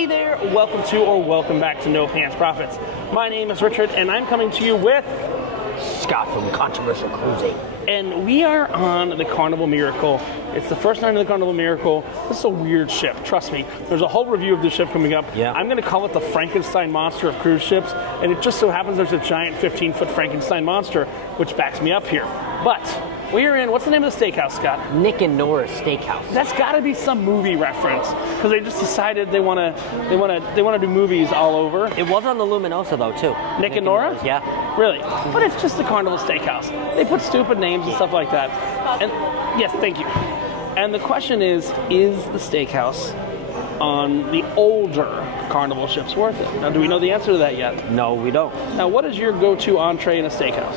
Hey there, welcome to or welcome back to No Pants Profits. My name is Richard and I'm coming to you with Scott from Controversial Cruising. And we are on the Carnival Miracle. It's the first night of the Carnival Miracle. This is a weird ship, trust me. There's a whole review of this ship coming up. Yeah. I'm gonna call it the Frankenstein monster of cruise ships, and it just so happens there's a giant 15-foot Frankenstein monster, which backs me up here. But we are in, what's the name of the steakhouse, Scott? Nick and Nora's Steakhouse. That's got to be some movie reference, because they just decided they want to do movies all over. It was on the Luminosa though too. Nick and Nora? Nora's, yeah. Really? But it's just the Carnival Steakhouse. They put stupid names and stuff like that. And yes, thank you. And the question is the steakhouse on the older Carnival ships worth it? Now, do we know the answer to that yet? No, we don't. Now, what is your go-to entree in a steakhouse?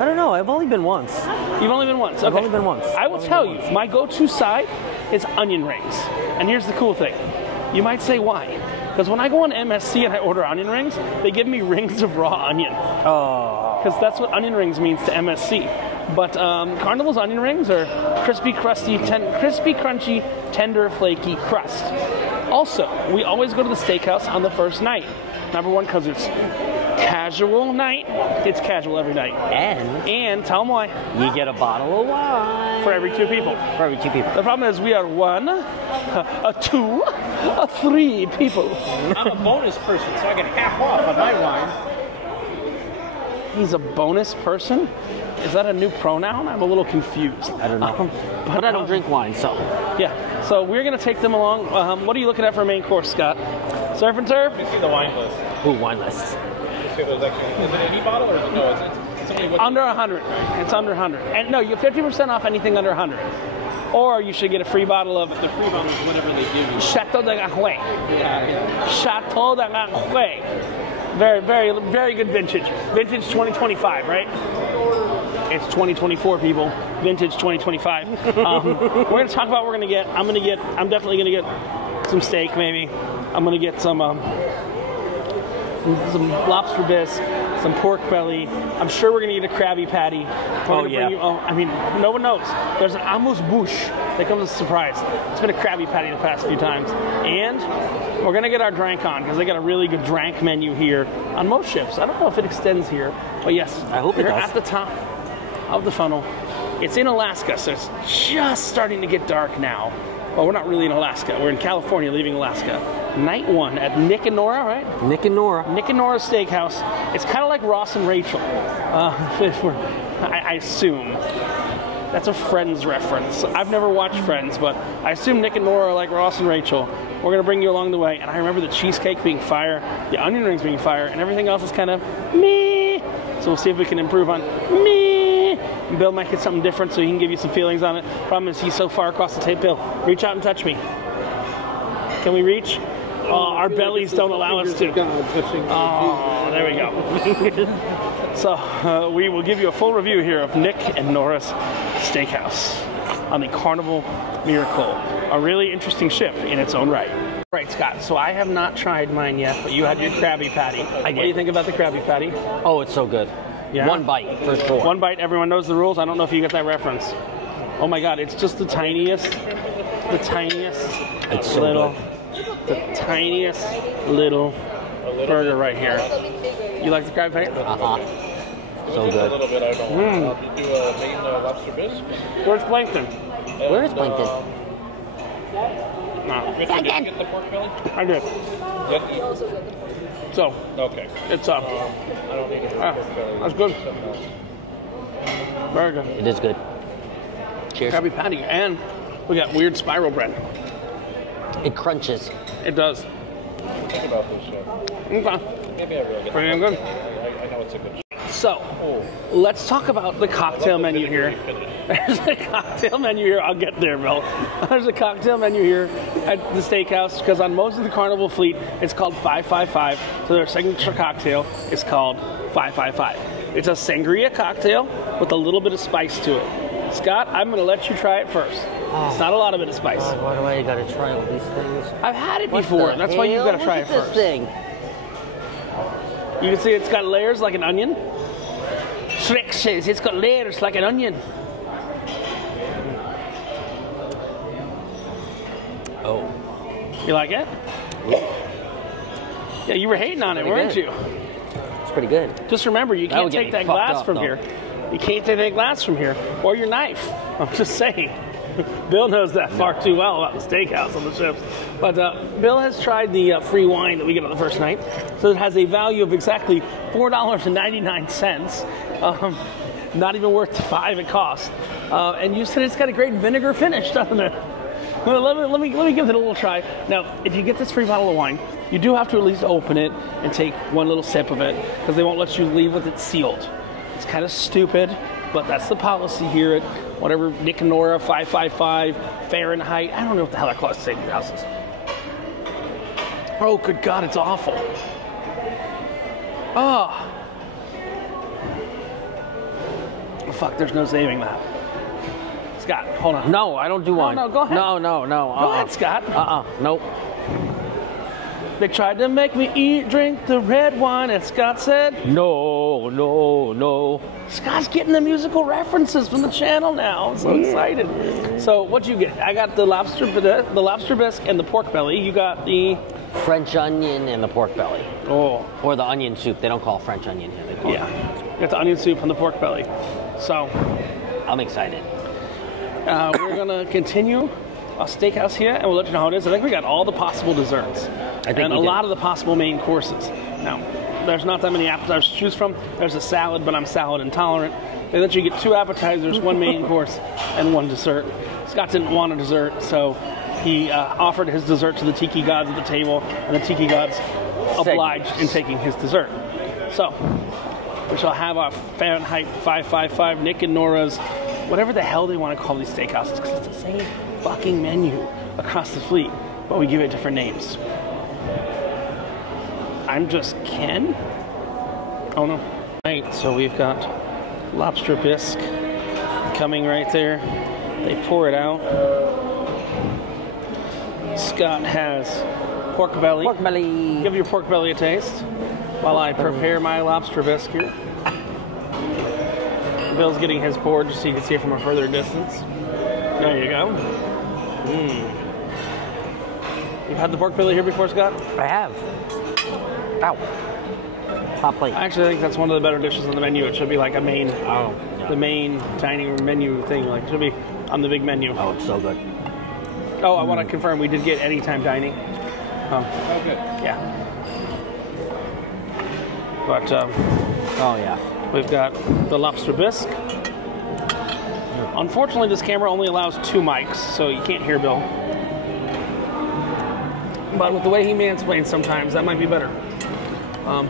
I don't know. I've only been once. You've only been once? Okay. I've only been once. I will tell you, my go-to side is onion rings. And here's the cool thing. You might say why? Because when I go on MSC and I order onion rings, they give me rings of raw onion. Oh. Because that's what onion rings means to MSC. But Carnival's onion rings are crispy, crunchy, tender, flaky crust. Also, we always go to the steakhouse on the first night. Number one, because it's casual night. It's casual every night. And tell them why. You get a bottle of wine. For every 2 people. For every 2 people. The problem is we are 1, a 2, a 3 people. I'm a bonus person, so I get half off on my wine. He's a bonus person? Is that a new pronoun? I'm a little confused. I don't know. But I don't drink wine, so. Yeah, so we're going to take them along. What are you looking at for a main course, Scott? Surf and turf? Let me see the wine list. Ooh, wine lists. Is it any bottle or is it no? It's only what Under 100. It's under 100. And no, you have 50% off anything under 100. Or you should get a free bottle of the free bottle is whatever they give you. Chateau de Garoué. Yeah. Chateau de Garoué. Very, very, very good vintage. Vintage 2025, right? It's 2024, people. Vintage 2025. We're going to talk about what we're going to get. I'm definitely going to get some steak, maybe. I'm going to get some lobster bisque, some pork belly. I'm sure we're going to get a Krabby Patty. I mean, no one knows. There's an amuse-bouche that comes as a surprise. It's been a Krabby Patty the past few times. And we're going to get our drank on, because they got a really good drank menu here on most ships. I don't know if it extends here, but yes. I hope it does. We're at the top of the funnel. It's in Alaska, so it's just starting to get dark now. Well, we're not really in Alaska. We're in California, leaving Alaska. Night 1 at Nick and Nora, right? Nick and Nora. Nick and Nora's Steakhouse. It's kind of like Ross and Rachel. I assume. That's a Friends reference. I've never watched Friends, but I assume Nick and Nora are like Ross and Rachel. We're going to bring you along the way. And I remember the cheesecake being fire, the onion rings being fire, and everything else is kind of meh. So we'll see if we can improve on meh. Bill might get something different so he can give you some feelings on it. Problem is he's so far across the tape. Bill, reach out and touch me. Can we reach? Our bellies don't allow us to. Oh, there we go. So we will give you a full review here of Nick and Nora's Steakhouse on the Carnival Miracle. A really interesting ship in its own right. Right, Scott, so I have not tried mine yet, but you had your Krabby Patty. What do you think about the Krabby Patty? Oh, it's so good. Yeah? 1 bite, for sure. 1 bite, everyone knows the rules. I don't know if you get that reference. Oh my God, it's just the tiniest It's so little, good. the tiniest little burger right here. You like the Krabby Patty? Uh-huh. So good. A little bit, I don't know. Did you do a main lobster bisque? Where's Plankton? Where is Plankton? No. Richard, did you get the pork belly? I did. Yep. So, Okay. it's I don't need it. that's good. Very good. It is good. Cheers. Krabby Patty, and we got weird spiral bread. It crunches. It does. Think about this shit. Okay. Maybe I will get Pretty damn good. I know it's a good shit. So, let's talk about the cocktail menu here. There's a cocktail menu here. I'll get there, Bill. There's a cocktail menu here at the steakhouse, because on most of the Carnival fleet, it's called 555. So their signature cocktail is called 555. It's a sangria cocktail with a little bit of spice to it. Scott, I'm going to let you try it first. It's not a lot of bit of spice. Why do I gotta try all these things? I've had it before. That's why you've got to try it first. This thing. You can see it's got layers like an onion. Shrek says it's got layers like an onion. Oh. You like it? Yeah, you were hating on it, Pretty weren't good. you? It's pretty good. Just remember, you That can't would get take me that fucked glass up, from though. here. You can't take that glass from here, or your knife. I'm just saying. Bill knows that far too well about the steakhouse on the ships. But Bill has tried the free wine that we get on the first night. So it has a value of exactly $4.99. Not even worth the $5 it costs. And you said it's got a great vinegar finish, doesn't it? Well, let me give it a little try. Now, if you get this free bottle of wine, you do have to at least open it and take one little sip of it, because they won't let you leave with it sealed. It's kind of stupid, but that's the policy here at whatever Nick and Nora 555 Fahrenheit. I don't know what the hell that costs to take houses. Oh, good God, it's awful. Oh, fuck, there's no saving that. Scott, hold on. No, I don't do wine. No, go ahead. No. Go ahead, Scott. Nope. They tried to make me drink the red wine, and Scott said, No. Scott's getting the musical references from the channel now. I'm so excited. So what'd you get? I got the lobster bisque and the pork belly. You got the French onion and the pork belly. oh Or the onion soup. They don't call it French onion here. They call yeah, you got the onion soup and the pork belly. So it. I'm excited. we're gonna continue our steakhouse here, and we'll let you know how it is. I think we got all the possible desserts and a lot of the possible main courses. Now, there's not that many appetizers to choose from. There's a salad, but I'm salad intolerant. They let you get 2 appetizers, 1 main course, and 1 dessert. Scott didn't want a dessert, so he offered his dessert to the tiki gods at the table, and the tiki gods obliged in taking his dessert. So, we shall have our Fahrenheit 555 Nick and Nora's, whatever the hell they want to call these steakhouses, because it's the same fucking menu across the fleet, but we give it different names. I'm just Ken? Oh no. Right, so we've got lobster bisque coming right there. They pour it out. Scott has pork belly. Pork belly. Give your pork belly a taste while I prepare my lobster bisque here. Bill's getting his poured just so you can see it from a further distance. There you go. You've had the pork belly here before, Scott? I have. Ow. Hot plate. I actually think that's one of the better dishes on the menu. It should be like a main, Yeah. the main dining room menu thing. Like it should be on the big menu. Oh, it's so good. Oh, I want to confirm we did get anytime dining. Oh, good. Yeah. But Oh, yeah. we've got the lobster bisque. Unfortunately, this camera only allows 2 mics, so you can't hear Bill. But with the way he mansplains sometimes, that might be better. I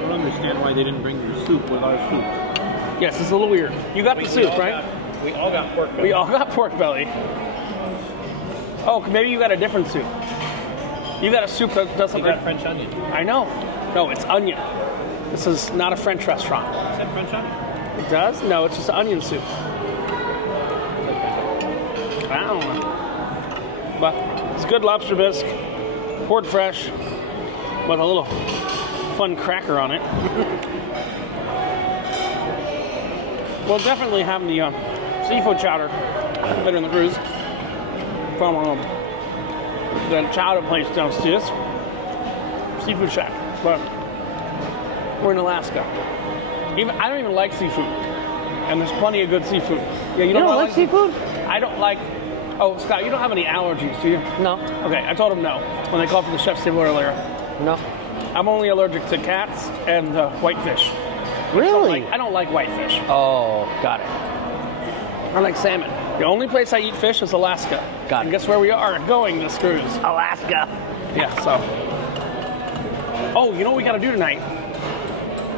don't understand why they didn't bring your soup with our soup. Yes, it's a little weird. You got the soup, right? We all got pork belly. We all got pork belly. Oh, maybe you got a different soup. You got a soup that does We something. got French onion. I know. No, it's onion. This is not a French restaurant. Is that French onion? It does? No, it's just onion soup. I don't know. But it's good lobster bisque, poured fresh, with a little fun cracker on it. We'll definitely have the seafood chowder later in the cruise from the chowder place downstairs, Seafood Shack. But we're in Alaska. I don't even like seafood, and there's plenty of good seafood. Yeah, You don't like seafood? I don't like. Oh, Scott, you don't have any allergies, do you? No. Okay, I told him no when they called for the chef's table earlier. No. I'm only allergic to cats and whitefish. Really? I don't like whitefish. Oh, got it. I like salmon. The only place I eat fish is Alaska. Got And it. guess where we are going this cruise? Alaska. Yeah, so. Oh, you know what we gotta do tonight?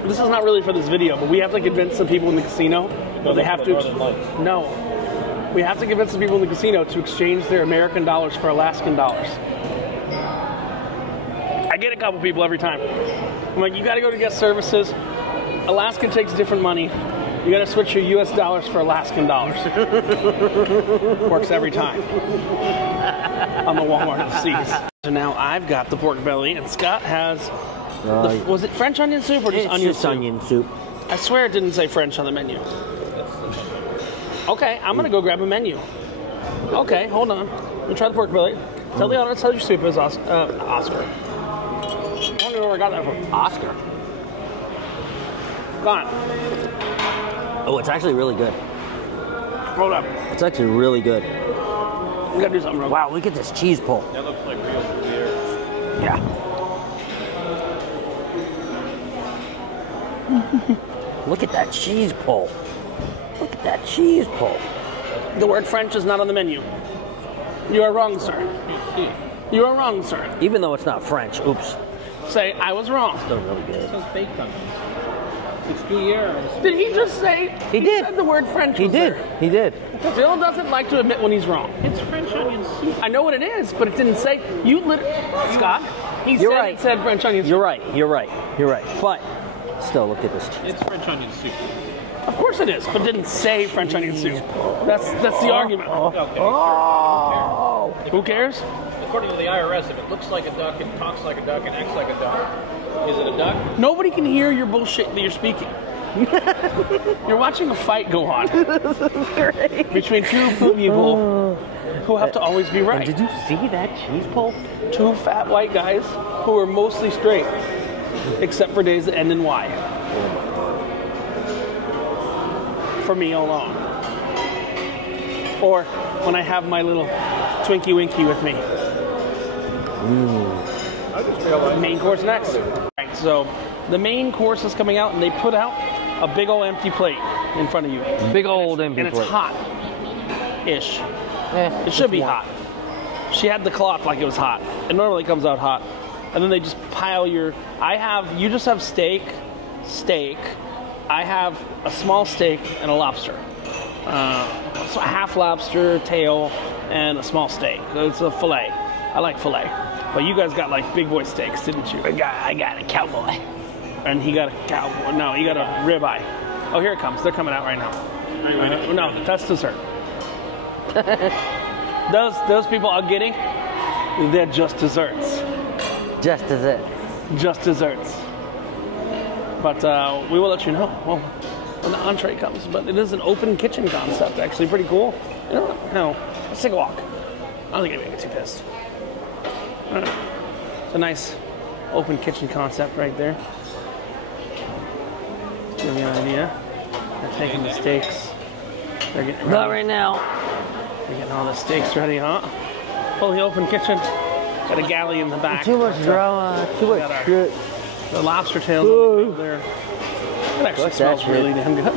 This is not really for this video, but we have to convince some people in the casino that they have to. No. We have to convince the people in the casino to exchange their American dollars for Alaskan dollars. I get a couple people every time. I'm like, you gotta go to guest services. Alaska takes different money. You gotta switch your US dollars for Alaskan dollars. Works every time. On the Walmart of the Seas. So now I've got the pork belly, and Scott has. Was it French onion soup or just It's onion just soup? onion soup. I swear it didn't say French on the menu. Okay, I'm gonna go grab a menu. Okay, hold on. Let me try the pork belly. Tell the audience how your soup is, Oscar. I don't know where I got that from. Oscar. Go on. Oh, it's actually really good. Hold up. It's actually really good. We gotta do something real quick. Wow, look at this cheese pull. That looks like real beer. Yeah. Look at that cheese pull. Look at that cheese pull. The word French is not on the menu. You are wrong, sir. You are wrong, sir. Even though it's not French. Oops. Say, I was wrong. Still really good. It says bacon. It's Gruyere. Did he just say? He did. Said the word French. He was did. there. He did. Bill doesn't like to admit when he's wrong. It's French onion soup. I know what it is, but it didn't say. You literally, Scott. He You're said right. it said French onion soup. You're right. You're right. You're right. But still, look at this cheese. It's French onion soup. Of course it is, but it didn't say French onion soup. That's the argument. Okay. Oh. Who cares? According to the IRS, if it looks like a duck and talks like a duck and acts like a duck, is it a duck? Nobody can hear your bullshit that you're speaking. You're watching a fight go on between two people who have to always be right. And did you see that cheese pull? Two fat white guys who are mostly straight, except for days that end in Y. For me alone. Or when I have my little Twinkie Winkie with me. I just realized. Main course next. Right, so the main course is coming out, and they put out a big old empty plate in front of you. Big old empty And it's plate. hot-ish. Eh, It should be warm. hot. She had the cloth like it was hot. It normally comes out hot. And then they just pile your... you just have steak. I have a small steak and a lobster. So a half lobster, tail, and a small steak. So it's a filet. I like filet. But you guys got like big boy steaks, didn't you? I got a cowboy. And he got a cowboy. No, he got a ribeye. Oh, here it comes. They're coming out right now. No, that's dessert. those people are getting, they're just desserts. Just as it. Just desserts. But we will let you know when the entree comes. But it is an open kitchen concept, actually pretty cool. You know, let's take a walk. I don't think anybody gets too pissed. It's a nice open kitchen concept right there. Give you an idea. They're taking the steaks. They're getting ready. Not right now. They're getting all the steaks ready, huh? Fully open kitchen. Got a galley in the back. Too much drama. Too got our- much shit. The lobster tails over there. It actually What's smells that shit? really damn good.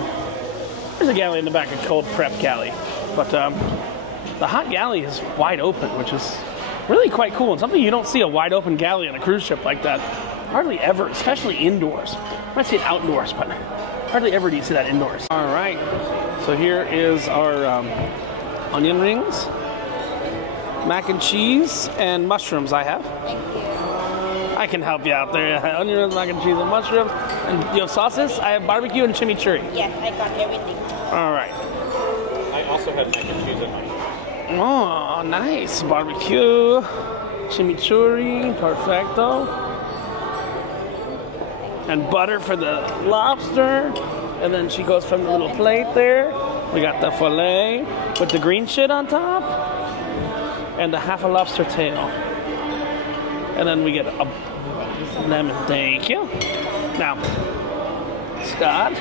There's a galley in the back, a cold prep galley. But the hot galley is wide open, which is really quite cool. And something you don't see a wide open galley on a cruise ship like that hardly ever, especially indoors. You might see it outdoors, but hardly ever do you see that indoors. All right, so here is our onion rings, mac and cheese, and mushrooms I have. Thank you. I can help you out there. Onion rings, mac and cheese, and mushrooms. And you have sauces? I have barbecue and chimichurri. Yes, I got everything. All right. I also had mac and cheese in mine. Oh, nice. Barbecue, chimichurri, perfecto. And butter for the lobster. And then she goes from the little plate there. We got the filet with the green shit on top. And the half a lobster tail. And then we get a lemon. Thank you. Now, Scott,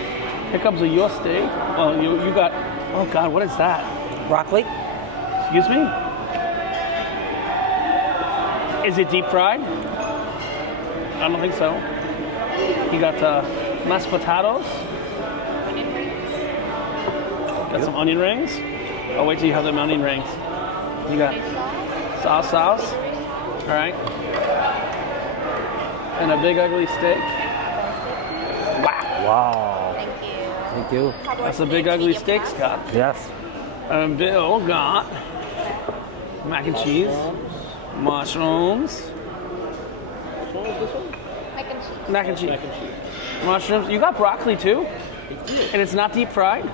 here comes your steak. Oh, you got, oh God, what is that? Broccoli? Excuse me? Is it deep fried? I don't think so. You got mashed potatoes. Got some onion rings. Oh, wait till you have them onion rings. You got sauce. All right. And a big ugly steak. Wow. Wow. Thank you. Thank you. That's a big ugly steak, Scott. Yes. And Bill got mac and cheese, mushrooms, What was this one? Mac and cheese. mac and cheese, Mac and cheese. mushrooms. You got broccoli too, and it's not deep fried.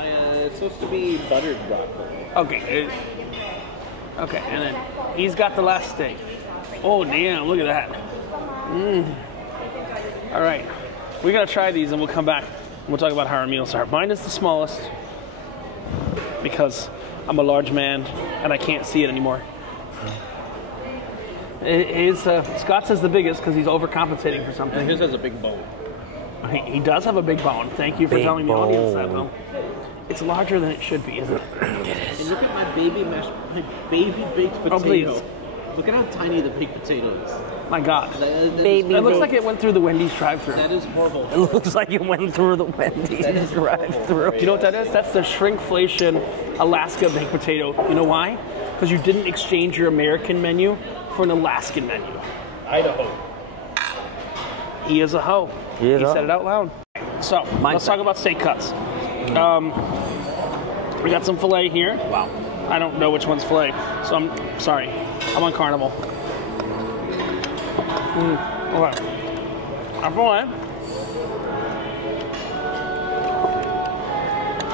It's supposed to be buttered broccoli. Okay. Okay, and then he's got the last steak. Oh damn! Look at that. All right, we gotta try these, and we'll come back. And we'll talk about how our meals are. Mine is the smallest because I'm a large man and I can't see it anymore. Scott's is the biggest because he's overcompensating for something. And his has a big bone. He does have a big bone. Thank you for Big telling the audience that, bone. Bill. It's larger than it should be, isn't it? And look at my baby baked potato. Oh, please. Look at how tiny the baked potato is. My God. Baby It looks baked. like it went through the Wendy's drive-thru. That is horrible. It looks like it went through the Wendy's drive-through. You know what that is? That's the shrinkflation Alaska baked potato. You know why? Because you didn't exchange your American menu for an Alaskan menu. Idaho. He is a hoe. He is a said it out loud. So, let's talk about steak cuts. We got some filet here. Wow. I don't know which one's filet, so I'm sorry. I'm on Carnival. Okay. Our filet.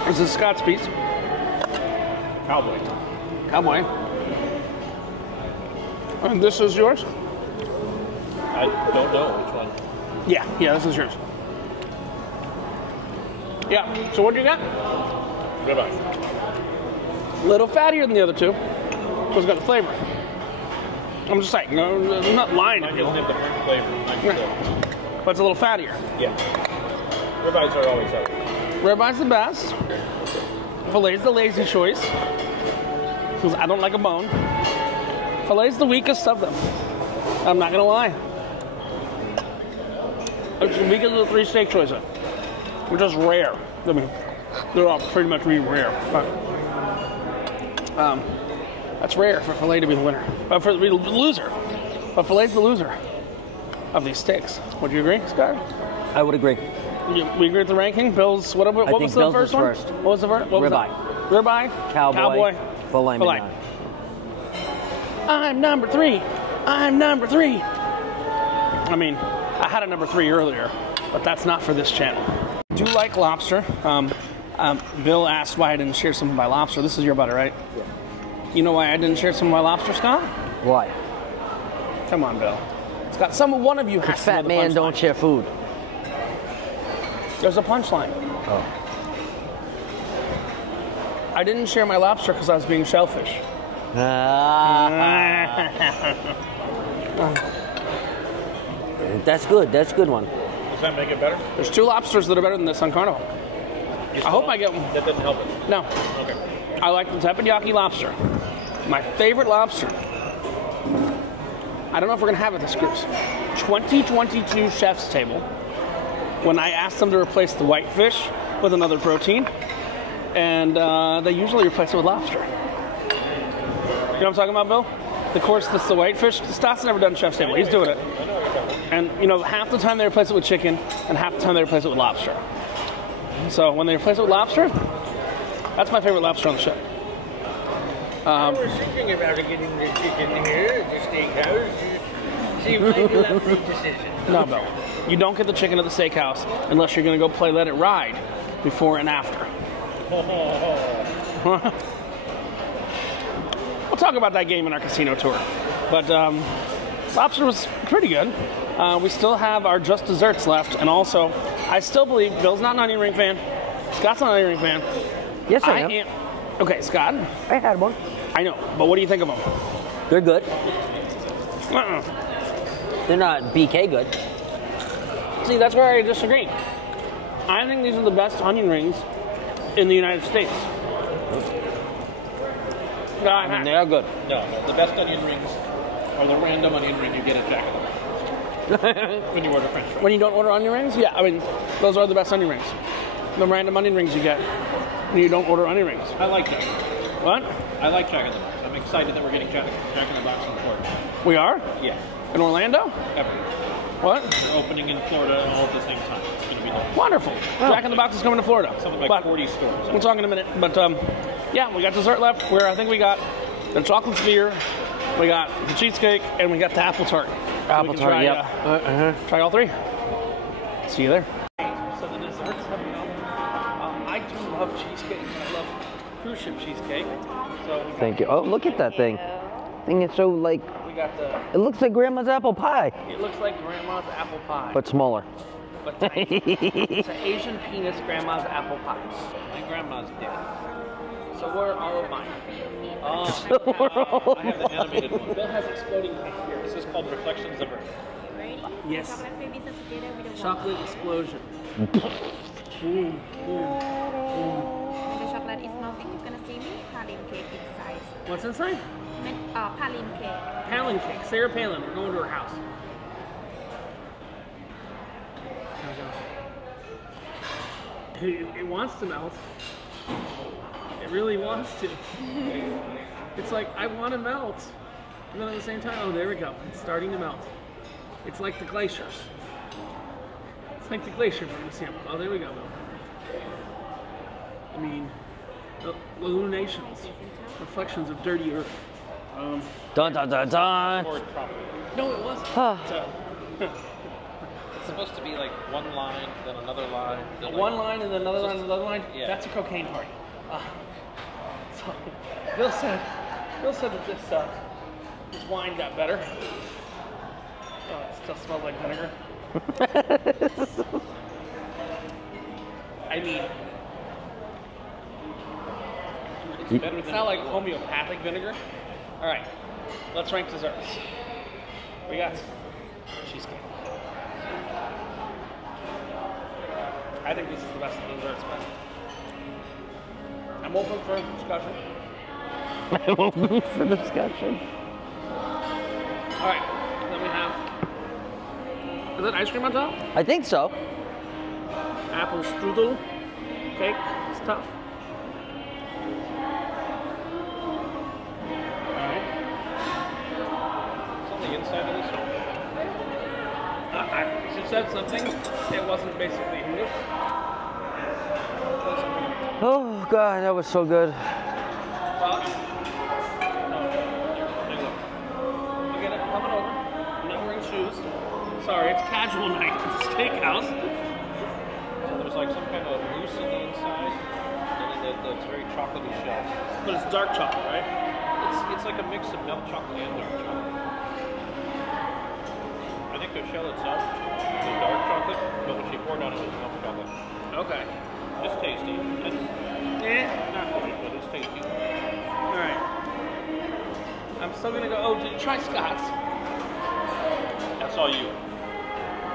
This is Scott's piece. Cowboy. And this is yours? I don't know which one. Yeah, this is yours. Yeah, so what do you got? Ribeye. A little fattier than the other two. It's got the flavor. I'm just saying, no, I'm not lying to Mine you. doesn't have the burnt flavor. Mine still. But it's a little fattier. Yeah. Ribeyes are always out. Ribeye's the best. Filet's the lazy choice. Because I don't like a bone. Filet's the weakest of them. I'm not gonna lie. It's the weakest of the three steak choices. Which is rare. I mean, they're all pretty much being rare. But that's rare for filet to be the winner. For to be the loser. But filet's the loser of these steaks. Would you agree, Scott? I would agree. We agree with the ranking. Bill's what think was the Bill's first is one? first. What was the first? Ribeye. Ribeye. Cowboy. Filet mignon. I'm number 3. I mean, I had a number 3 earlier, but that's not for this channel. I do like lobster. Bill asked why I didn't share some of my lobster. This is your butter, right? Yeah. You know why I didn't share some of my lobster, Scott? Why? Come on, Bill. Scott, one of you has to know Fat the man punchline. don't share food. There's a punchline. Oh. I didn't share my lobster because I was being shellfish. That's good. That's a good one. Does that make it better? There's 2 lobsters that are better than this on Carnival. I hope I get one. That doesn't help it. No. Okay. I like the teppanyaki lobster. My favorite lobster. I don't know if we're going to have it this cruise. 2022 Chef's Table. When I asked them to replace the whitefish with another protein. And they usually replace it with lobster. You know what I'm talking about, Bill? The course that's the whitefish. Stott's never done Chef's Table. He's doing it. And, half the time they replace it with chicken, and half the time they replace it with lobster. So when they replace it with lobster, that's my favorite lobster on the ship. I was thinking about getting the chicken here at the steakhouse. Seems like a lovely decision. No, Bill. You don't get the chicken at the steakhouse unless you're going to go play Let It Ride before and after. We'll talk about that game in our casino tour. But lobster was pretty good. We still have our just desserts left. And also, I still believe Bill's not an onion ring fan. Scott's not an onion ring fan. Yes, I am. Okay, Scott. I had one. I know, but what do you think of them? They're good. They're not BK good. See, that's where I disagree. I think these are the best onion rings in the United States. I mean, they are good. No, the best onion rings are the random onion ring you get at Jack in the Box. When you order French fries. When you don't order onion rings? Yeah, I mean, those are the best onion rings. The random onion rings you get when you don't order onion rings. I like Jack. What? I like Jack in the Box. I'm excited that we're getting Jack in the Box in Florida. We are? Yeah. In Orlando? Everywhere. What? They're opening in Florida all at the same time. It's going to be nice. Wonderful. Jack in the Box is coming to Florida. Something like But 40 stores. we'll talk in a minute. But yeah, we got dessert left. Where I think we got the chocolate sphere, we got the cheesecake, and we got the apple tart. Apple tart, yep. Try all 3. See you there. So the desserts have come. I do love cheesecake. I love cruise ship cheesecake. So Thank you. Oh, look at that thing. Thing is so like. we got the. It looks like Grandma's apple pie, It looks like Grandma's apple pie, but smaller. but tiny. It's an Asian penis Grandma's apple pie. My grandma's dead. So where are all of mine? I have the animated one. Bill has exploding cake here. This is called Reflections of Earth. Ready? Yes. Chocolate babies are together with the Chocolate explosion. When the chocolate is melting, you're gonna see me Palin cake inside. What's inside? Palin cake. Palin cake. Sarah Palin. We're going to her house. It wants to melt. It really wants to. It's like, I want to melt. And then at the same time, oh, there we go. It's starting to melt. It's like the glaciers. It's like the glaciers on the museum. Oh, there we go. I mean, illuminations, reflections of dirty earth. Dun dun dun dun. Chord properly. No, it wasn't. It's supposed to be like one line, then another line. Then like, One line and then another line and another line. Yeah. That's a cocaine party. So Bill said that this wine got better. Oh, it still smells like vinegar. I mean, it's better it's than not like homeopathic vinegar. All right, let's rank desserts. We got cheesecake. I think this is the best of the desserts, but I'm open for discussion. I'm open for discussion. All right, then we have. Is that ice cream on top? I think so. Apple strudel cake. It's tough. All right. It's on the inside of this one. She said something. It wasn't basically English. Oh God, that was so good. Well, no. Hey, look. Look at it. I'm coming over. I'm not wearing shoes. Sorry, it's casual night at the steakhouse. So there's like some kind of mousse on the inside, and then that's very chocolatey shell. But it's dark chocolate, right? It's like a mix of milk chocolate and dark chocolate. I think the shell itself is dark chocolate, but when she poured on it, it was milk chocolate. Okay. It's tasty. It's not great, but it's tasty. All right. I'm still gonna go. Oh, did you try Scott's? That's all you.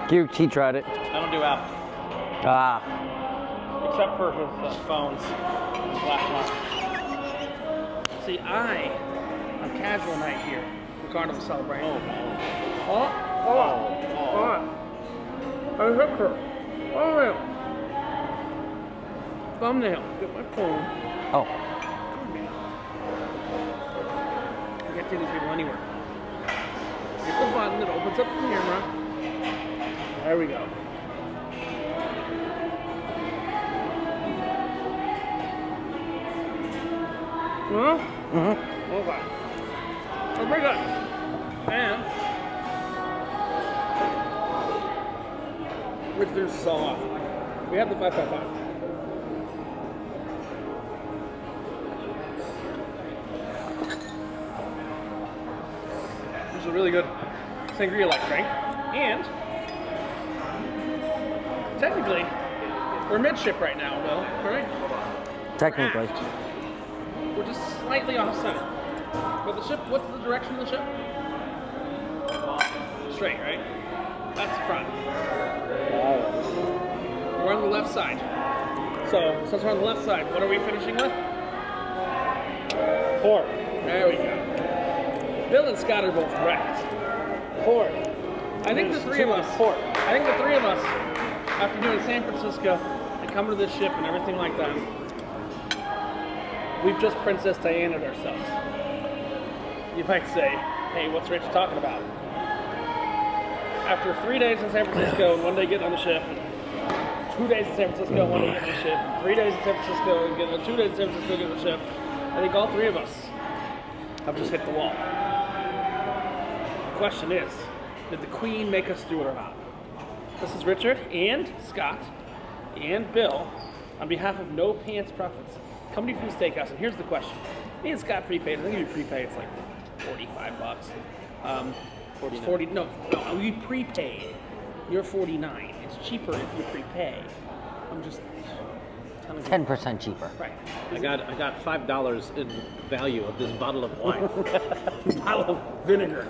He tried it. I don't do apple. Ah. Except for his phones, his laptop. See, on casual night here, the Carnival celebration. Oh. I hooked her. Oh, yeah. Thumbnail. Get my phone. Oh. You can't see these people anywhere. Hit the button that opens up the camera. There we go. Huh? Mm-hmm. Okay. Oh my God. And which finishes this all off. We have the 555. This is a really good sangria-like drink. And technically, we're midship right now, Bill. Right? Technically. We're just slightly off center. But the ship, what's the direction of the ship? Straight, right? That's the front. We're on the left side. So, since we're on the left side, what are we finishing with? Pork. There we go. Bill and Scott are both correct. Pork. I think the three of us, after doing San Francisco and coming to this ship and everything like that, we've just Princess Diana'd ourselves. You might say, hey, what's Rich talking about? After 3 days in San Francisco and 1 day getting on the ship, and 2 days in San Francisco and 1 day getting on the ship, and 3 days in San Francisco and 2 days in San Francisco getting on the ship, I think all three of us have just hit the wall. The question is, did the Queen make us do it or not? This is Richard and Scott and Bill on behalf of No Pants Profits, coming from the steakhouse. And here's the question. Me and Scott prepaid. I think we prepaid. It's like $45. 40. No, we prepaid. You're 49. It's cheaper if you prepay. I'm just. 10% cheaper. Right. I got $5 in value of this bottle of wine. Bottle of vinegar.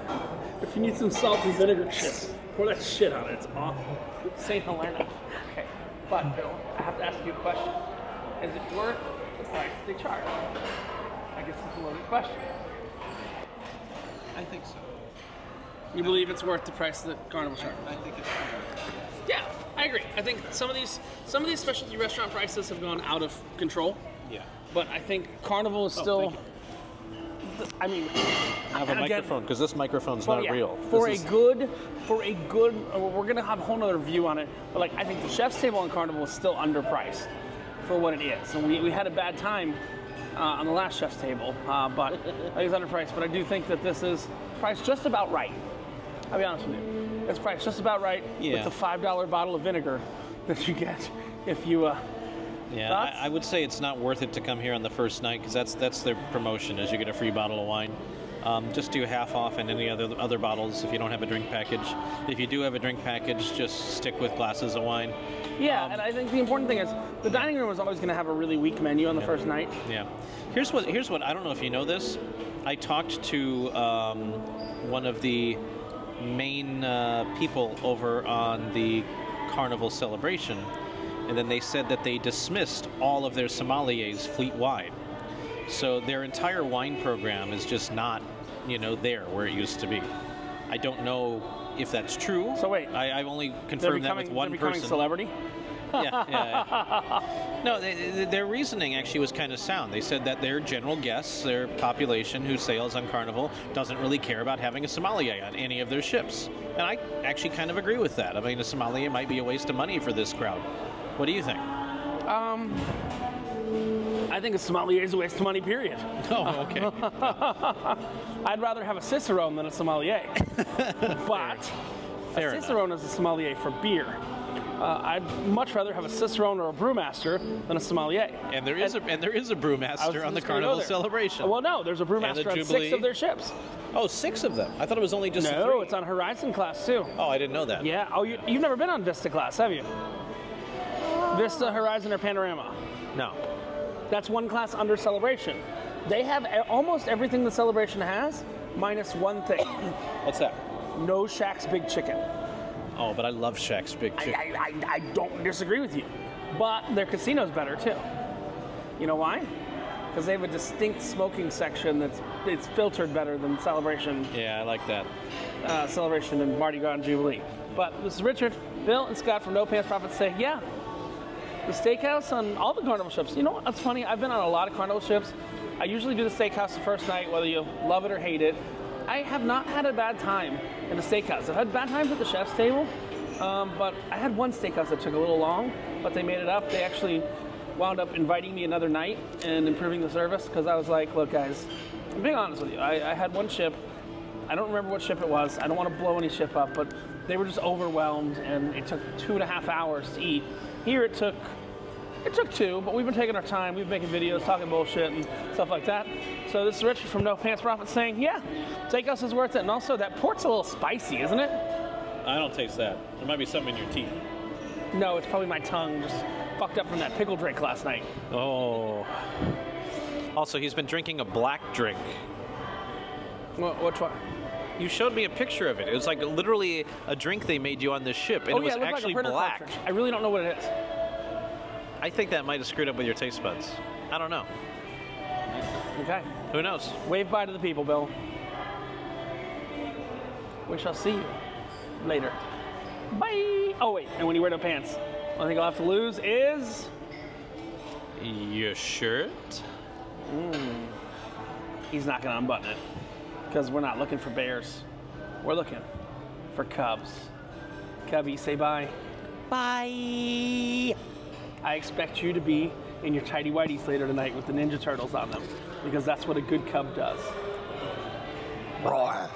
If you need some salt and vinegar chips, pour that shit on it. It's awful. St. Helena. Okay. But, Bill, I have to ask you a question. Is it worth the price they charge? I guess it's a loaded question. I think so. You believe it's worth the price that Carnival charges? I think it's fair. Yeah, I agree. I think some of these specialty restaurant prices have gone out of control. Yeah. But I think Carnival is still. thank I mean, I have a and again- microphone because this microphone's well, not yeah, real. For This a is- good, we're gonna have a whole nother view on it. But like, I think the chef's table on Carnival is still underpriced for what it is. And we had a bad time on the last chef's table, but I think it's underpriced. But I do think that this is priced just about right. I'll be honest with you. It's priced just about right Yeah. with the $5 bottle of vinegar that you get if you. Yeah, Thoughts? I would say it's not worth it to come here on the first night because that's their promotion is you get a free bottle of wine. Just do half off and any other bottles if you don't have a drink package. If you do have a drink package, just stick with glasses of wine. Yeah, and I think the important thing is the dining room is always going to have a really weak menu on the first night. Yeah. Here's what I don't know if you know this. I talked to one of the main people over on the Carnival celebration, and then they said that they dismissed all of their sommeliers fleet-wide. So their entire wine program is just not, there where it used to be. I don't know if that's true. So wait, I've only They're confirmed that becoming, with one they're becoming person. celebrity? Yeah. No, their reasoning actually was kind of sound. They said that their general guests, their population who sails on Carnival, doesn't really care about having a sommelier on any of their ships. And I actually kind of agree with that. I mean, a sommelier might be a waste of money for this crowd. What do you think? I think a sommelier is a waste of money, period. Oh, okay. I'd rather have a cicerone than a sommelier. But Fair a enough. cicerone is a sommelier for beer. I'd much rather have a cicerone or a brewmaster than a sommelier. And there is a brewmaster on the Carnival celebration. Well, no, there's a brewmaster on 6 Jubilee. of their ships. Oh, 6 of them. I thought it was only just the 3. No, it's on Horizon class too. Oh, I didn't know that. Yeah. Oh, you've never been on Vista class, have you? Vista, Horizon, or Panorama? No. That's one class under Celebration. They have almost everything the Celebration has, minus one thing. What's that? No Shaq's Big Chicken. Oh, but I love Shaq's Big Chicken. I don't disagree with you. But their casino's better too. You know why? Because they have a distinct smoking section it's filtered better than Celebration. Yeah, I like that. Celebration and Mardi Gras and Jubilee. But this is Richard, Bill, and Scott from No Pants Profits say, yeah, the steakhouse on all the Carnival ships. You know what? That's funny. I've been on a lot of Carnival ships. I usually do the steakhouse the first night, whether you love it or hate it. I have not had a bad time in the steakhouse. I've had bad times at the chef's table, but I had one steakhouse that took a little long, but they made it up. They actually wound up inviting me another night and improving the service because I was like, look, guys, I'm being honest with you. I had one ship. I don't remember what ship it was. I don't want to blow any ship up, but they were just overwhelmed, and it took 2.5 hours to eat. Here it took 2, but we've been taking our time. We've been making videos, talking bullshit and stuff like that. So this is Richard from No Pants Profits saying, yeah, steakhouse is worth it. And also, that pork's a little spicy, isn't it? I don't taste that. There might be something in your teeth. No, it's probably my tongue just fucked up from that pickle drink last night. Oh. Also, he's been drinking a black drink. Which one? You showed me a picture of it. It was like literally a drink they made you on this ship, and it was looked actually like a printer black. cartridge. I really don't know what it is. I think that might have screwed up with your taste buds. I don't know. Okay. Who knows? Wave bye to the people, Bill. We shall see you later. Bye. Oh, wait. And when you wear no pants, one thing I'll have to lose is... Your shirt? He's not going to unbutton it because we're not looking for bears. We're looking for cubs. Cubby, say bye. Bye. I expect you to be in your tighty whities later tonight with the Ninja Turtles on them because that's what a good cub does. Roar.